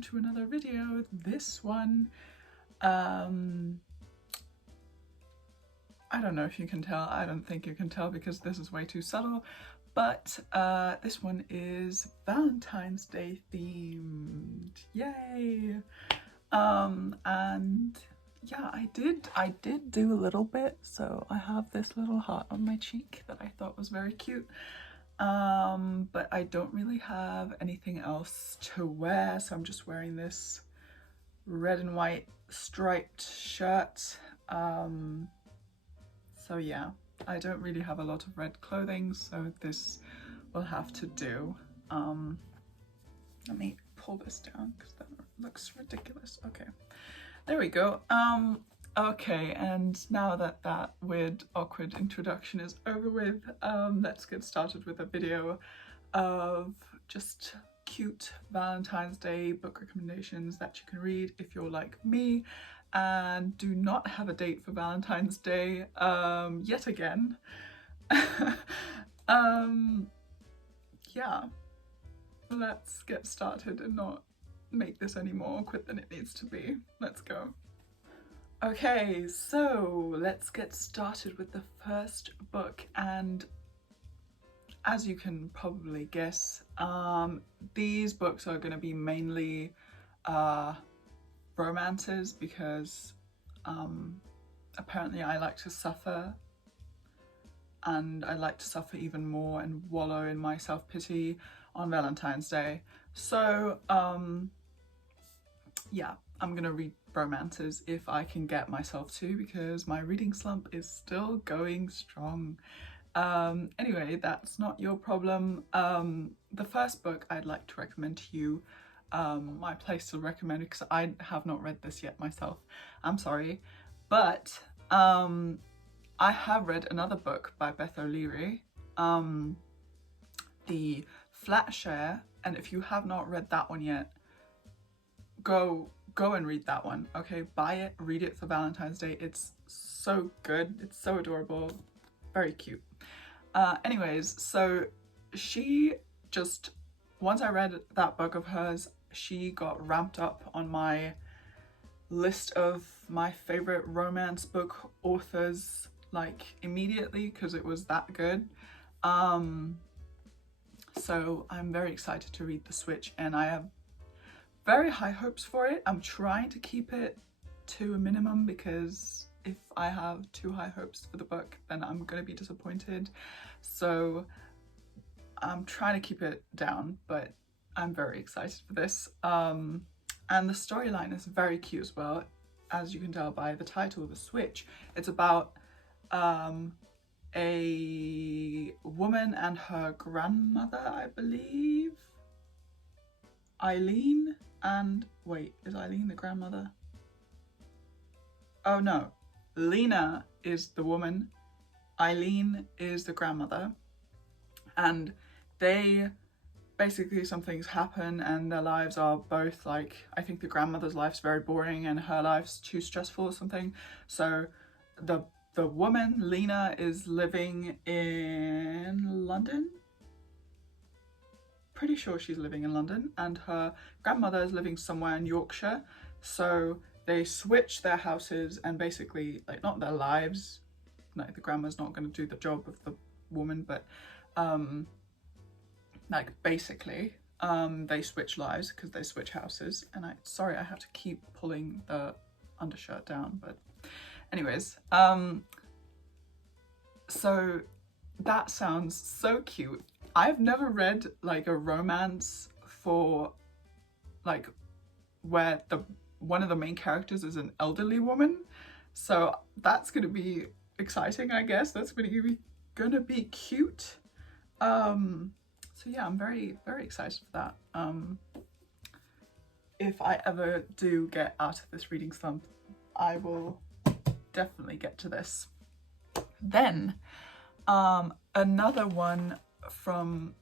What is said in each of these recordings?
welcome to another video. This one, I don't know if you can tell, I don't think you can tell because this is way too subtle, but this one is Valentine's Day themed, yay! And yeah, I did do a little bit, so I have this little heart on my cheek that I thought was very cute. But I don't really have anything else to wear, so I'm just wearing this red and white striped shirt. So yeah, I don't really have a lot of red clothing, so this will have to do. Let me pull this down because that looks ridiculous. Okay, there we go. Okay, and now that that weird, awkward introduction is over with, let's get started with a video of just cute Valentine's Day book recommendations that you can read if you're like me and do not have a date for Valentine's Day yet again. Yeah, let's get started and not make this any more awkward than it needs to be. Let's go. Okay, so let's get started with the first book, and as you can probably guess, these books are going to be mainly romances because apparently I like to suffer, and I like to suffer even more and wallow in my self-pity on Valentine's Day. So yeah, I'm gonna read romances if I can get myself to, because my reading slump is still going strong. Anyway, that's not your problem. The first book I'd like to recommend to you, my place to recommend it because I have not read this yet myself, I'm sorry, but I have read another book by Beth O'Leary, The Flat Share, and if you have not read that one yet, go and read that one, okay? Buy it, read it for Valentine's Day. It's so good, it's so adorable, very cute. Anyways, so she just, once I read that book of hers, she got ramped up on my list of my favorite romance book authors like immediately because it was that good. So I'm very excited to read The Switch, and I have very high hopes for it. I'm trying to keep it to a minimum because if I have too high hopes for the book, then I'm going to be disappointed. So I'm trying to keep it down, but I'm very excited for this. And the storyline is very cute as well, as you can tell by the title, The Switch. It's about a woman and her grandmother, I believe. Eileen and, wait, is Eileen the grandmother? Oh no, Lena is the woman, Eileen is the grandmother, and they basically, some things happen and their lives are both like, I think the grandmother's life's very boring and her life's too stressful or something. So the woman, Lena, is living in London. Pretty sure she's living in London, and her grandmother is living somewhere in Yorkshire. So they switch their houses and basically, like, not their lives, like the grandma's not going to do the job of the woman, but like basically they switch lives because they switch houses. And sorry, I have to keep pulling the undershirt down, but anyways, so that sounds so cute. I've never read like a romance for like where one of the main characters is an elderly woman, so that's gonna be exciting, I guess. That's gonna be cute. So yeah, I'm very excited for that. If I ever do get out of this reading slump, I will definitely get to this. Then another one from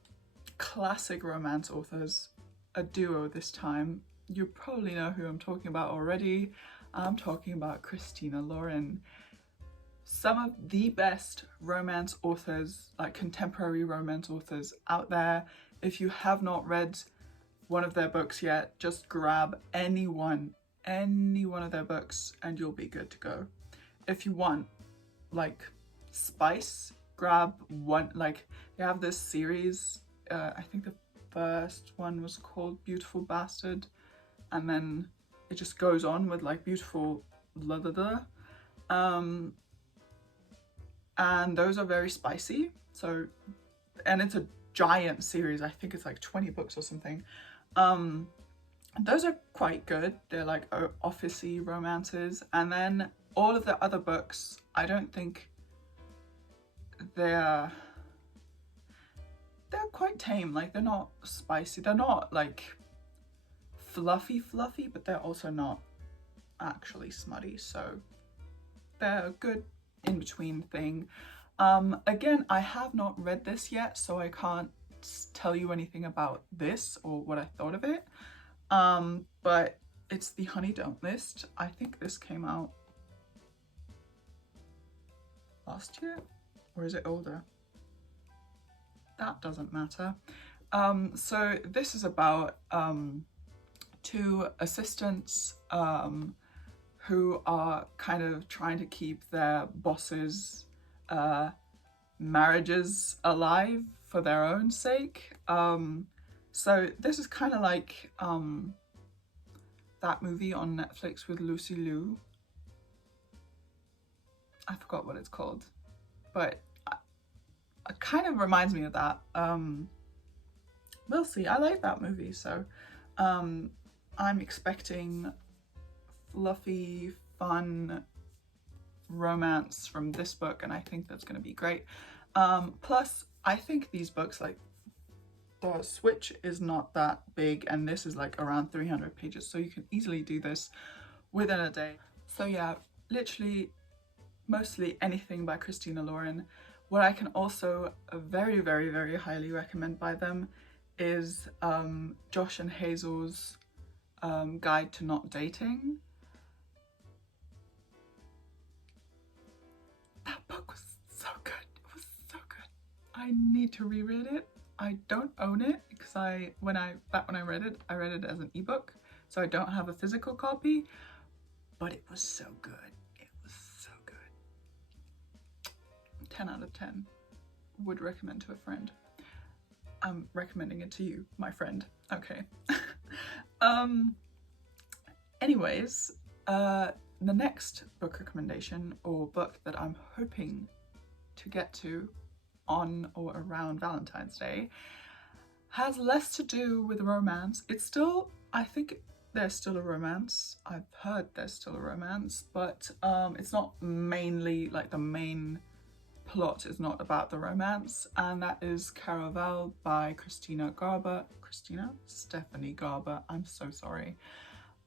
classic romance authors, a duo this time. You probably know who I'm talking about already. I'm talking about Christina Lauren. Some of the best romance authors, like contemporary romance authors out there. If you have not read one of their books yet, just grab any one of their books and you'll be good to go. If you want like spice, grab one, like they have this series, I think the first one was called Beautiful Bastard, and then it just goes on with like Beautiful blah blah blah. And those are very spicy. So, and it's a giant series, I think it's like 20 books or something. Those are quite good. They're like office-y romances. And then all of the other books, I don't think they're quite tame. Like they're not spicy. They're not like fluffy, but they're also not actually smutty. So they're a good in-between thing. Again, I have not read this yet, so I can't tell you anything about this or what I thought of it. But it's the Honey Don't list. I think this came out last year, or is it older? That doesn't matter. So this is about two assistants who are kind of trying to keep their bosses' marriages alive for their own sake. So this is kind of like that movie on Netflix with Lucy Liu. I forgot what it's called, but it kind of reminds me of that. We'll see. I like that movie, so I'm expecting fluffy, fun romance from this book, and I think that's going to be great. Plus, I think these books, like the Switch is not that big, and this is like around 300 pages, so you can easily do this within a day. So yeah, literally mostly anything by Christina Lauren. What I can also very, very, very highly recommend by them is Josh and Hazel's Guide to Not Dating. That book was so good. It was so good. I need to reread it. I don't own it because when I read it as an ebook, so I don't have a physical copy, but it was so good. It was so good. 10 out of 10. Would recommend to a friend. I'm recommending it to you, my friend. Okay. Anyways, the next book recommendation, or book that I'm hoping to get to on or around Valentine's Day, has less to do with romance. It's still, I think there's still a romance. I've heard there's still a romance, but it's not mainly, like the main plot is not about the romance, and that is Caraval by Stephanie Garber. I'm so sorry.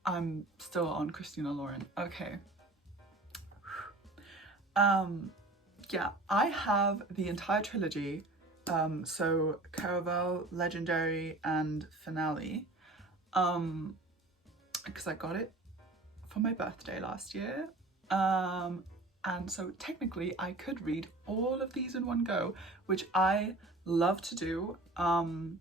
I'm still on Christina Lauren. Okay. Yeah, I have the entire trilogy. So Caraval, Legendary, and Finale. Because I got it for my birthday last year. And so technically I could read all of these in one go, which I love to do. I'm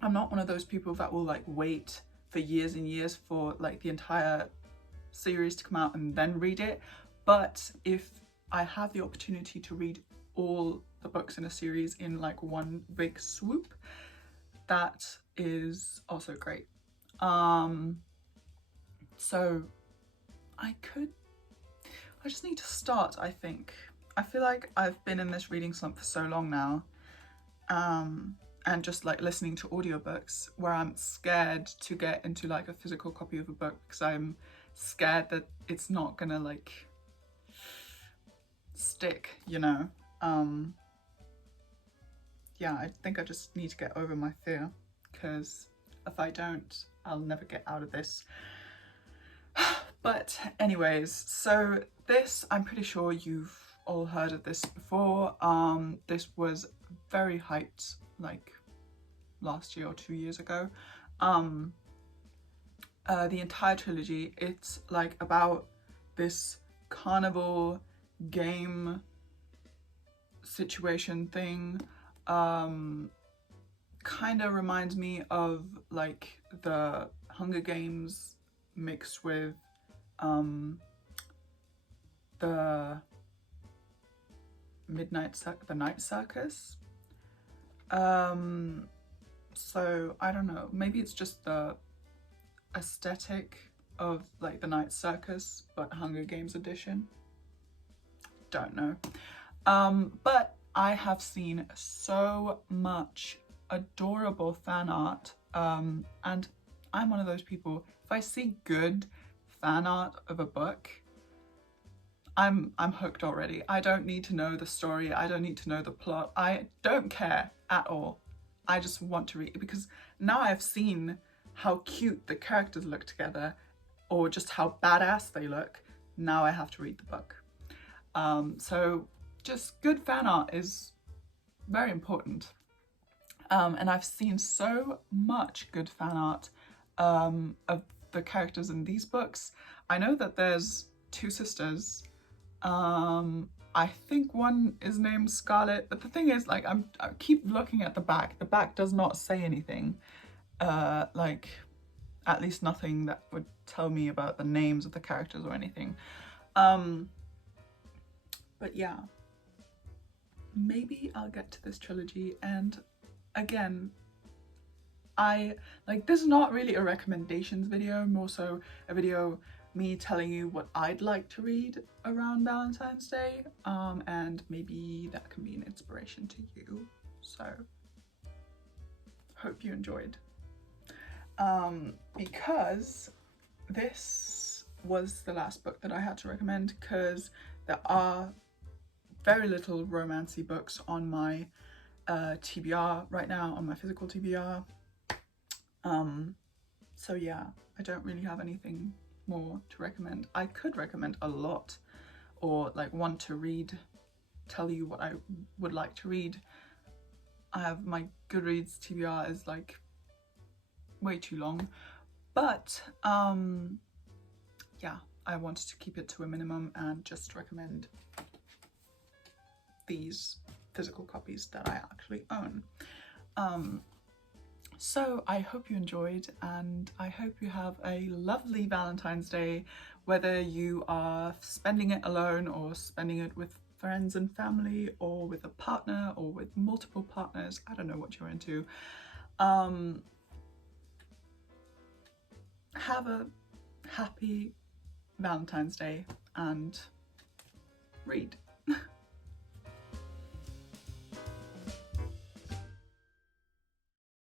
not one of those people that will like wait for years and years for like the entire series to come out and then read it. But if I have the opportunity to read all the books in a series in like one big swoop, that is also great. So I just need to start, I think. I feel like I've been in this reading slump for so long now, and just like listening to audiobooks where I'm scared to get into like a physical copy of a book because I'm scared that it's not gonna like stick, you know. Yeah, I think I just need to get over my fear, because if I don't, I'll never get out of this. But anyways, so this, I'm pretty sure you've all heard of this before. This was very hyped like last year or 2 years ago. The entire trilogy, it's like about this carnival game situation thing, kind kind of reminds me of like the Hunger Games mixed with the the Night Circus. So I don't know, maybe it's just the aesthetic of like the Night Circus but Hunger Games edition. Don't know. But I have seen so much adorable fan art, and I'm one of those people, if I see good fan art of a book, I'm hooked already. I don't need to know the story, I don't need to know the plot, I don't care at all. I just want to read it because now I've seen how cute the characters look together or just how badass they look. Now I have to read the book. So just good fan art is very important. And I've seen so much good fan art of the characters in these books. I know that there's two sisters. I think one is named Scarlet, but the thing is, like, I keep looking at the back. The back does not say anything, like, at least nothing that would tell me about the names of the characters or anything. But yeah, maybe I'll get to this trilogy. And again, this is not really a recommendations video, more so a video me telling you what I'd like to read around Valentine's Day, and maybe that can be an inspiration to you. So hope you enjoyed, because this was the last book that I had to recommend, because there are very little romancy books on my TBR right now, on my physical TBR. So yeah, I don't really have anything more to recommend. I could recommend a lot, or like want to read, tell you what I would like to read. I have my Goodreads TBR is like way too long, but yeah, I wanted to keep it to a minimum and just recommend these physical copies that I actually own. So I hope you enjoyed, and I hope you have a lovely Valentine's Day, whether you are spending it alone or spending it with friends and family, or with a partner, or with multiple partners. I don't know what you're into. Have a happy Valentine's Day and read.